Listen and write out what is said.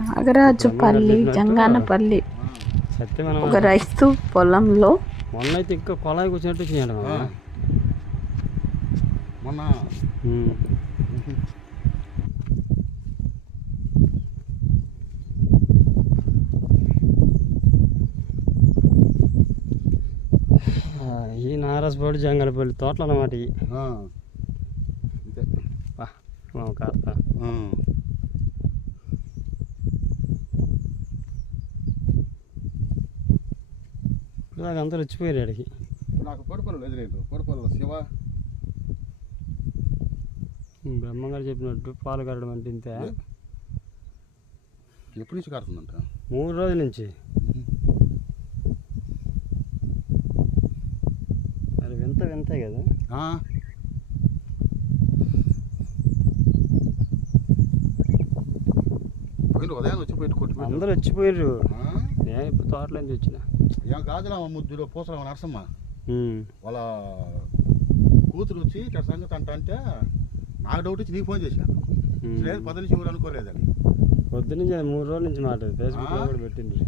నాగరాజుపల్లి జంగానపల్లి. సత్యమైన ఒక రైతు పొలంలో మొన్న అయితే ఇంకా కొలాయి కూర్చున్నట్టు ఆ. మొన్న ఈ నారసపల్లి జంగలపల్లి తోటలు అన్నమాట ఇవి. ఆ. అంతే. వా, మా కాస్త దాకా అంతా వచ్చిపోయారు ఆడికి. నాకు పొడిపల్లి ఎదురైంది. పొడిపల్లి శివ. బ్రహ్మంగారు చెప్పినట్టు పాలు కరడం అంటే ఇంతే. ఎప్పటి నుంచి కడుతుందంట? మూడు రోజుల నుంచి. మరి వింత వింతే కదా. ఉదయం వచ్చి అందరూ వచ్చిపోయారు నేను ఇప్పుడు తోటలో నుంచి వచ్చిన ఏం ఆ ముద్దులో పూసలమ్మ నరసమ్మ. వాళ్ళ కూతురు వచ్చి ఇక్కడ సంగతి అంట అంటే నాకు డౌట్ వచ్చి నీకు ఫోన్ చేసిన ఉమ్. లేదు పది నుంచి ఊరు అనుకోలేదని పొద్దు నుంచి మూడు రోజుల నుంచి మాట ఫేస్బుక్లో ఆ? కూడా పెట్టిండ్రు